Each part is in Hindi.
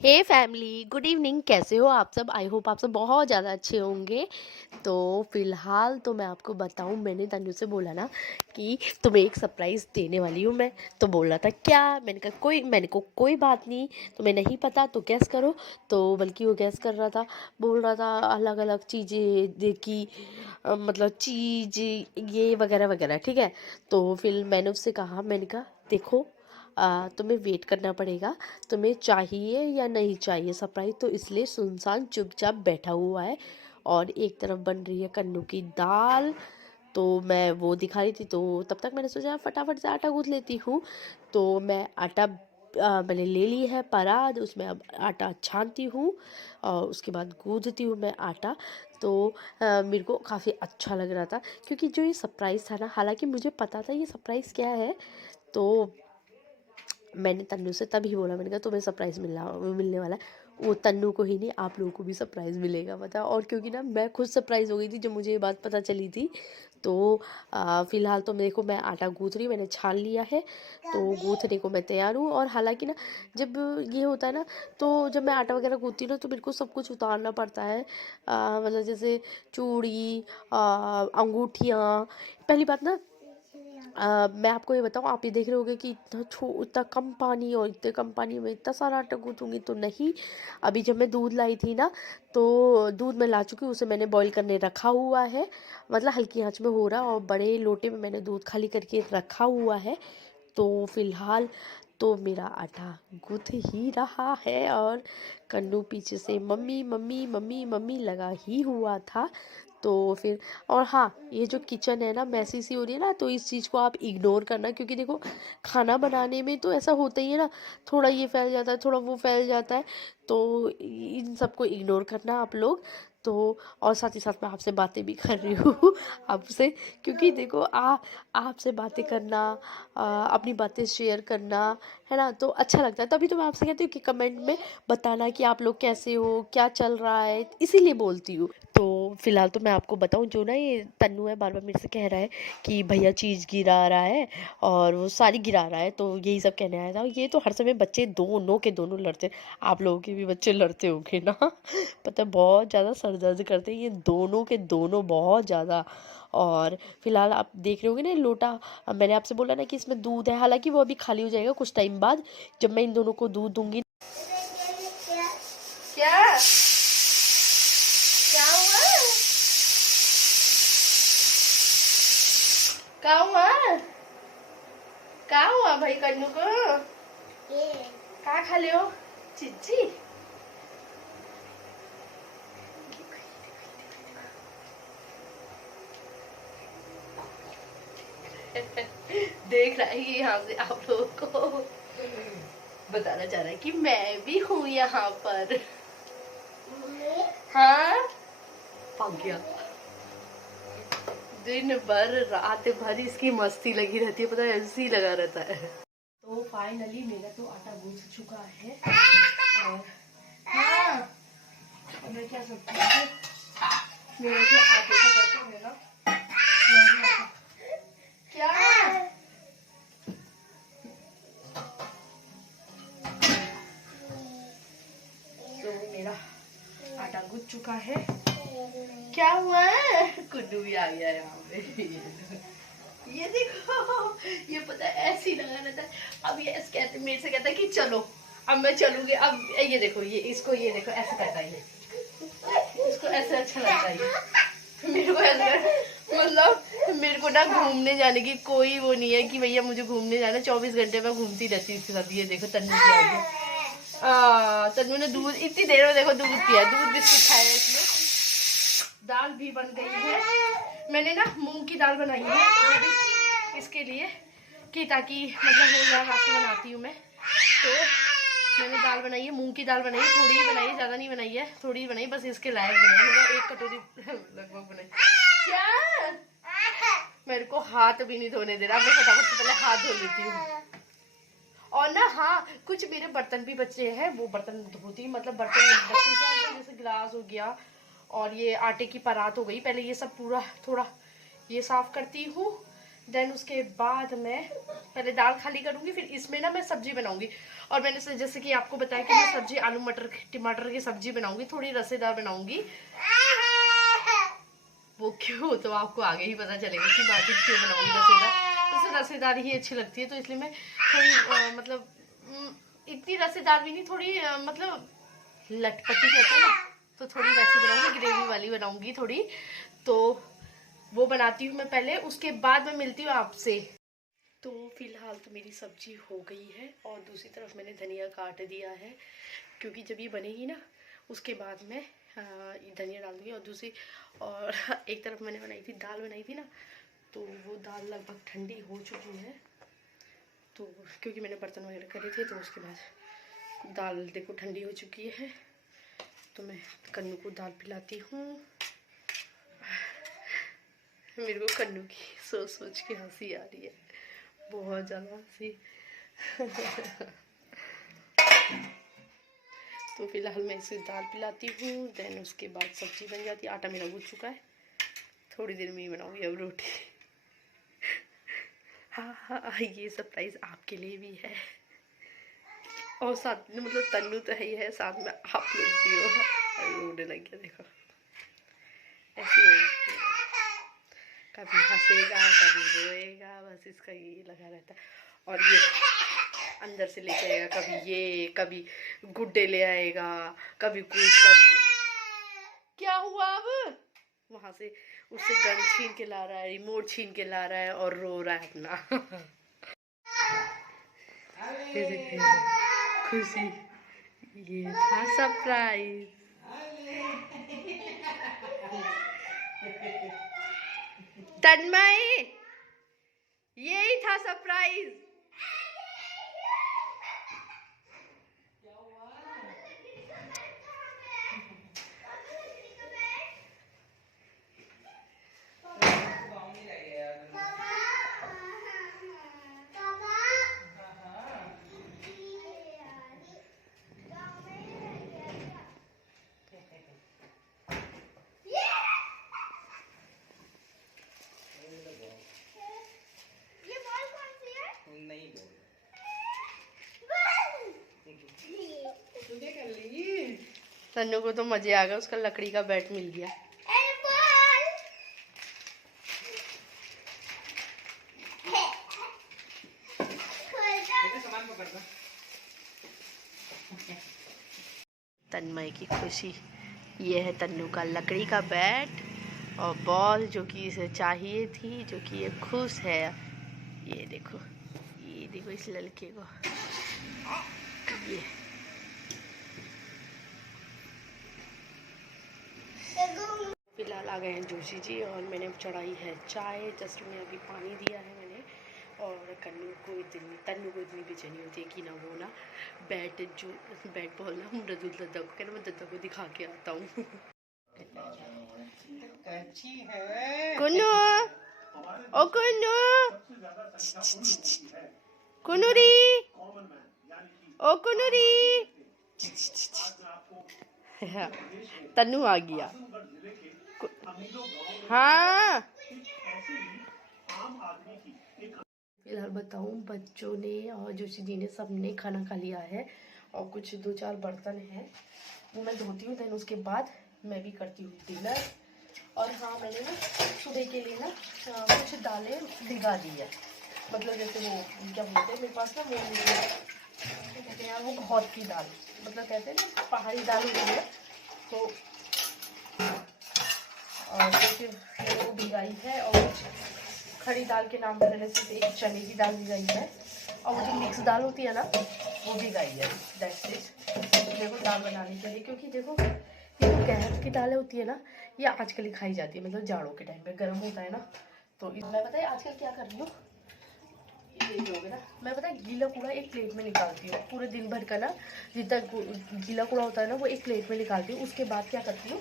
हे फैमिली, गुड इवनिंग। कैसे हो आप सब? आई होप आप सब बहुत ज़्यादा अच्छे होंगे। तो फिलहाल तो मैं आपको बताऊं, मैंने तन्नू से बोला ना कि तुम्हें एक सरप्राइज़ देने वाली हूँ मैं। तो बोल रहा था क्या? मैंने को कोई बात नहीं, तुम्हें नहीं पता तो गैस करो। तो बल्कि वो गैस कर रहा था, बोल रहा था अलग अलग चीज़ें देखी, मतलब चीज़ ये वगैरह वगैरह, ठीक है। तो फिर मैंने उससे कहा, मैंने कहा देखो, तुम्हें वेट करना पड़ेगा, तुम्हें चाहिए या नहीं चाहिए सरप्राइज। तो इसलिए सुनसान चुपचाप बैठा हुआ है। और एक तरफ बन रही है कन्नू की दाल, तो मैं वो दिखा रही थी। तो तब तक मैंने सोचा फटाफट से आटा गूँथ लेती हूँ। तो मैं आटा मैंने ले ली है परात, उसमें अब आटा छानती हूँ और उसके बाद गूँथती हूँ मैं आटा। तो मेरे को काफ़ी अच्छा लग रहा था, क्योंकि जो ये सरप्राइज़ था ना, हालांकि मुझे पता था ये सरप्राइज़ क्या है। तो मैंने तन्नू से तभी बोला, मैंने कहा तुम्हें सरप्राइज़ मिलने वाला है। वो तन्नू को ही नहीं, आप लोगों को भी सरप्राइज़ मिलेगा, बताओ। और क्योंकि ना मैं खुद सरप्राइज़ हो गई थी जब मुझे ये बात पता चली थी। तो फ़िलहाल तो मेरे को, मैं आटा गूँथ रही हूँ, मैंने छान लिया है। तो गूँथने को मैं तैयार हूँ। और हालांकि ना, जब ये होता है ना, तो जब मैं आटा वगैरह गूँथती हूँ ना, तो मेरे को सब कुछ उतारना पड़ता है। मतलब जैसे चूड़ी, अंगूठियाँ। पहली बात ना, मैं आपको ये बताऊँ, आप ये देख रहे होगे कि इतना कम पानी, और इतने कम पानी में इतना सारा आटा गूँथूँगी तो नहीं। अभी जब मैं दूध लाई थी ना, तो दूध मैं ला चुकी हूँ, उसे मैंने बॉईल करने रखा हुआ है। मतलब हल्की आंच में हो रहा, और बड़े लोटे में मैंने दूध खाली करके रखा हुआ है। तो फिलहाल तो मेरा आटा गूँथ ही रहा है, और कन्नू पीछे से मम्मी मम्मी मम्मी मम्मी लगा ही हुआ था। तो फिर, और हाँ, ये जो किचन है ना मैसी सी हो रही है ना, तो इस चीज़ को आप इग्नोर करना, क्योंकि देखो, खाना बनाने में तो ऐसा होता ही है ना, थोड़ा ये फैल जाता है, थोड़ा वो फैल जाता है। तो इन सबको इग्नोर करना आप लोग। तो और साथ ही साथ मैं आपसे बातें भी कर रही हूँ आपसे, क्योंकि देखो, आपसे बातें करना, अपनी बातें शेयर करना, है ना, तो अच्छा लगता है। तभी तो मैं आपसे कहती हूँ कि कमेंट में बताना कि आप लोग कैसे हो, क्या चल रहा है, इसीलिए बोलती हूँ। तो फिलहाल तो मैं आपको बताऊं, जो ना ये तन्नू है, बार बार मेरे से कह रहा है कि भैया चीज़ गिरा रहा है, और वो सारी गिरा रहा है, तो यही सब कहने आया था। ये तो हर समय बच्चे दोनों के दोनों लड़ते हैं। आप लोगों के भी बच्चे लड़ते होंगे ना पता है, बहुत ज़्यादा सर दर्द करते हैं ये दोनों के दोनों, बहुत ज़्यादा। और फिलहाल आप देख रहे होंगे ना लोटा, मैंने आपसे बोला ना कि इसमें दूध है, हालांकि वो अभी खाली हो जाएगा कुछ टाइम बाद, जब मैं इन दोनों को दूध दूंगी। क्या क्या हुआ? क्या हुआ? क्या हुआ भाई कन्नू को? क्या खा ले हो? चिज्जी। देख रहा है ये यहाँ से आप लोगों को बताना चाह रहा है कि मैं भी हूँ यहाँ पर। हाँ, पक गया। दिन भर रात भर इसकी मस्ती लगी रहती है, पता है, ऐसे ही लगा रहता है। तो फाइनली मेरा तो आटा गूंथ चुका है। और हाँ, अब मैं क्या सोचती हूँ, मेरा जो आटे का बर्तन है ना, क्या तो मेरा आटा गूंथ चुका है। क्या हुआ? कुड्डू भी आ गया यहाँ पे। ये देखो, ये पता है ऐसे ही लगा रहता है। अब ये कहते, मेरे से कहता है कि चलो, अब मैं चलूंगी। अब ये देखो, ये इसको, ये देखो ऐसे करता है, ये इसको ऐसे अच्छा लगता है। ये मेरे को ऐसे मतलब मेरे को ना घूमने जाने की कोई वो नहीं है कि भैया मुझे घूमने जाना, 24 घंटे में घूमती रहती हूँ इसके साथ। ये देखो तन्नू की आ गया। तन्नू ने दूध, इतनी देर में देखो दूध पिया, दूध बिस्कुट खाया इसमें। दाल भी बन गई है। मैंने ना मूंग की दाल बनाई है, वो भी इसके लिए, कि ताकि मतलब हो जाए, रात को बनाती हूँ मैं। तो मैंने दाल बनाई है, मूंग की दाल बनाई है, थोड़ी ही बनाई है, ज़्यादा नहीं बनाई है, थोड़ी ही बनाई, बस इसके लायक बनाई, मतलब 1 कटोरी लगभग बनाई। क्या? मेरे को हाथ भी नहीं धोने दे रहा, मैं फटाफट से पहले हाथ धो लेती हूँ। और ना हाँ, कुछ मेरे बर्तन भी बचे हैं, वो बर्तन धोती, मतलब बर्तन बचे क्या, जैसे गिलास हो गया, और ये आटे की परात हो गई। पहले ये सब पूरा थोड़ा ये साफ करती हूँ, देन उसके बाद मैं पहले दाल खाली करूँगी, फिर इसमें ना मैं सब्जी बनाऊँगी। और मैंने जैसे कि आपको बताया कि मैं सब्जी आलू मटर टमाटर की सब्जी बनाऊँगी, थोड़ी रसेदार बनाऊँगी। वो क्यों, तो आपको आगे ही पता चलेगा कि बाकी क्यों बनाऊँगी रसेदार। तो रसेदार ही अच्छी लगती है, तो इसलिए मैं थोड़ी मतलब इतनी रसेदार भी नहीं, थोड़ी मतलब लटपटी कहते हैं ना, तो थोड़ी वैसी बनाऊँगी, ग्रेवी वाली बनाऊँगी थोड़ी। तो वो बनाती हूँ मैं पहले, उसके बाद मैं मिलती हूँ आपसे। तो फिलहाल तो मेरी सब्जी हो गई है और दूसरी तरफ मैंने धनिया काट दिया है, क्योंकि जब ये बनेगी ना उसके बाद मैं धनिया डाल दूँगी। और एक तरफ मैंने दाल बनाई थी ना, तो वो दाल लगभग ठंडी हो चुकी है। तो क्योंकि मैंने बर्तन वगैरह करे थे, तो उसके बाद दाल देखो ठंडी हो चुकी है। तो मैं कन्नू को दाल पिलाती हूँ। मेरे को कन्नू की सोच सोच के हंसी आ रही है, बहुत ज़्यादा हंसी। तो फिलहाल मैं इसे दाल पिलाती हूँ, देन उसके बाद सब्जी बन जाती है। आटा मेरा गूंथ चुका है, थोड़ी देर में ही बनाऊंगी अब रोटी। हाँ हाँ, ये सरप्राइज आपके लिए भी है, और साथ में मतलब तन्नू तो ही है, साथ में आप लोग भी हो। रोने लग गया देखो, ऐसी है, कभी हंसेगा कभी रोएगा, बस इसका ये लगा रहता है। और ये अंदर से लेके आएगा, कभी गुड्डे ले आएगा, कभी कुछ। क्या हुआ अब? वहां से उससे गन छीन के ला रहा है, रिमोट छीन के ला रहा है और रो रहा है अपना। खुशी, ये था सरप्राइज। तन्मय, यही था सरप्राइज। तन्नू को तो मजे आ गए, उसका लकड़ी का बैट मिल गया। तन्मय की खुशी, ये है तन्नू का लकड़ी का बैट और बॉल जो कि इसे चाहिए थी, जो कि ये खुश है। ये देखो इस लड़के को, ये फिलहाल आ गए हैं जोशी जी, और मैंने चढ़ाई है चाय। जस्ट में अभी पानी दिया है मैंने। और तन्नू को इतनी बेचैनी होती है कि ना वो ना बैट बॉल ना मृदुल दद्दा को कहना, मैं दद्दा को दिखा के आता हूँ। कुन्नू, ओ कुन्नू, कुन्नूरी, ओ कुन्नूरी। तन्नू आ गया। हाँ, फिलहाल बताऊं, बच्चों ने और जोशी जी ने सबने खाना खा लिया है, और कुछ 2-4 बर्तन हैं वो मैं धोती हूँ, देन उसके बाद मैं भी करती हूँ डिनर। और हाँ, मैंने ना सुबह के लिए ना कुछ दालें भिगा दी है, मतलब जैसे वो क्या बोलते हैं मेरे पास ना, वो कहते हैं वो घौत की दाल, मतलब कहते हैं ना पहाड़ी दाल होती है, तो और तो फिर मैंने वो भिगाई है। और कुछ खड़ी दाल के नाम पर मैंने सिर्फ एक चने की दाल भिगाई है, और वो जो मिक्स दाल होती है ना वो भिगाई है। That's it. देखो दाल बनाने के लिए, क्योंकि देखो ये जो गहत की दालें होती है ना, ये आजकल ही खाई जाती है, मतलब जाड़ों के टाइम पे गर्म होता है ना, तो मैं पता है आजकल क्या कर रही हूँ, ना मैं पता है गीला कूड़ा एक प्लेट में निकालती हूँ, पूरे दिन भर का ना जितना गीला कूड़ा होता है ना वो एक प्लेट में निकालती हूँ। उसके बाद क्या करती हूँ,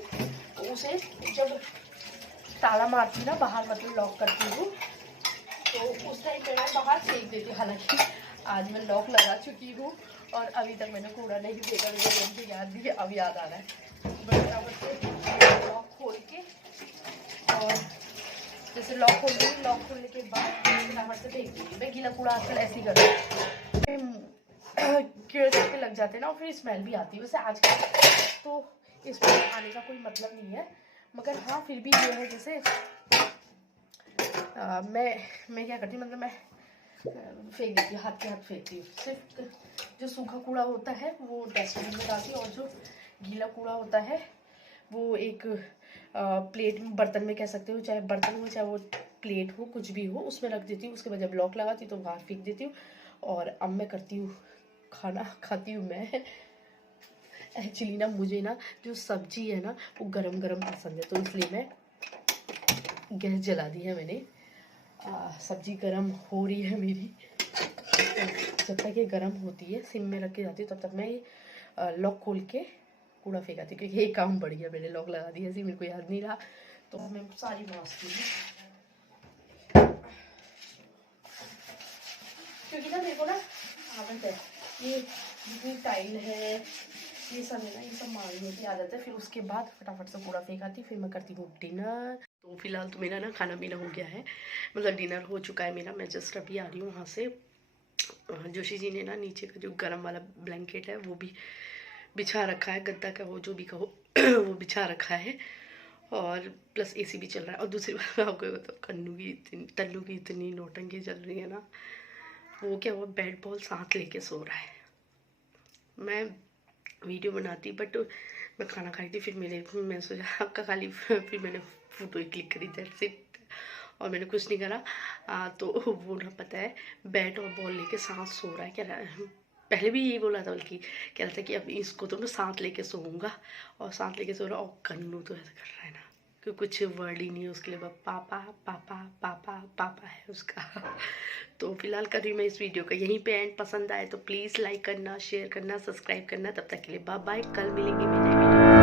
उसे जब ताला मारती हूँ ना बाहर, मतलब लॉक करती हूँ, तो उस टाइम पे मैं बाहर फेंक देती हूँ। हालांकि आज मैं लॉक लगा चुकी हूँ और अभी तक मैंने कूड़ा नहीं फेंका, मुझे याद नहीं है, अब याद आ रहा है। बराबर से लॉक खोल के और जैसे लॉक खोल दूँगी, लॉक खोलने के बाद फटाफट से फेंक दूँगी। मैं गीला कूड़ा आजकल ऐसे ही करती हूँ, कीड़े पे लग जाते हैं ना, और फिर स्मेल भी आती है। वैसे आजकल तो इसमें आने का कोई मतलब नहीं है, मगर हाँ फिर भी ये है जैसे मैं क्या करती हूँ, मतलब मैं फेंक देती हूँ, हाथ के हाथ फेंकती हूँ। सिर्फ जो सूखा कूड़ा होता है वो डस्टबिन में डालती हूँ, और जो गीला कूड़ा होता है वो एक प्लेट में, बर्तन में कह सकते हो, चाहे बर्तन हो चाहे वो प्लेट हो, कुछ भी हो, उसमें रख देती हूँ। उसके बाद जब लॉक लगाती हूँ तो बाहर फेंक देती हूँ। और अब मैं करती हूँ खाना, खाती हूँ मैं। एक्चुअली ना मुझे ना जो सब्जी है ना वो गरम गरम पसंद है, तो इसलिए मैं गैस जला दी है मैंने। सब्जी गरम हो रही है मेरी, तो जब तक ये गरम होती है सिम में रख के जाती हूँ, तब तक मैं लॉक खोल के कूड़ा फेंक आती हूँ, क्योंकि ये काम बढ़ गया, मैंने लॉक लगा दिया, ऐसे मेरे को याद नहीं रहा, तो मैं सारी मास्ती हूँ। क्योंकि ना मेरे को ना आदत है, ये जितनी टाइल है ये सब है ना, ये सब मारने की आदत है। फिर उसके बाद फटाफट से कूड़ा फेंक आती, फिर मैं करती हूँ डिनर। तो फिलहाल तो मेरा ना खाना पीना हो गया है, मतलब डिनर हो चुका है मेरा। मैं जस्ट अभी आ रही हूँ वहाँ से। जोशी जी ने ना नीचे का जो गरम वाला ब्लैंकेट है वो भी बिछा रखा है, गद्दा का वो जो भी कहो वो बिछा रखा है, और प्लस एसी भी चल रहा है। और दूसरी बात मैं आपको बताऊँ, तन्नू की इतनी नौटंकी चल रही है ना, वो क्या हुआ, बैट बॉल साथ लेके सो रहा है। मैं वीडियो बनाती बट मैं खाना खाई थी, फिर मैं सोचा आपका खाली फिर मैंने फ़ोटो ही क्लिक करी, दैट्स इट, और मैंने कुछ नहीं करा। तो वो ना पता है बैट और बॉल लेके साथ सो रहा है, कह रहा है, पहले भी यही बोला था, बल्कि कह रहा था कि अब इसको तो मैं साथ लेके सोऊंगा, और साथ लेके सो रहा, और कन्नू तो ऐसा कर रहा है ना कि कुछ वर्ड ही नहीं है उसके लिए, बस पापा पापा पापा पापा है उसका। तो फिलहाल कर रही हूँ मैं इस वीडियो का यहीं पे एंड। पसंद आए तो प्लीज़ लाइक करना, शेयर करना, सब्सक्राइब करना। तब तक के लिए बाय बाय, कल मिलेंगे मेरे वीडियो।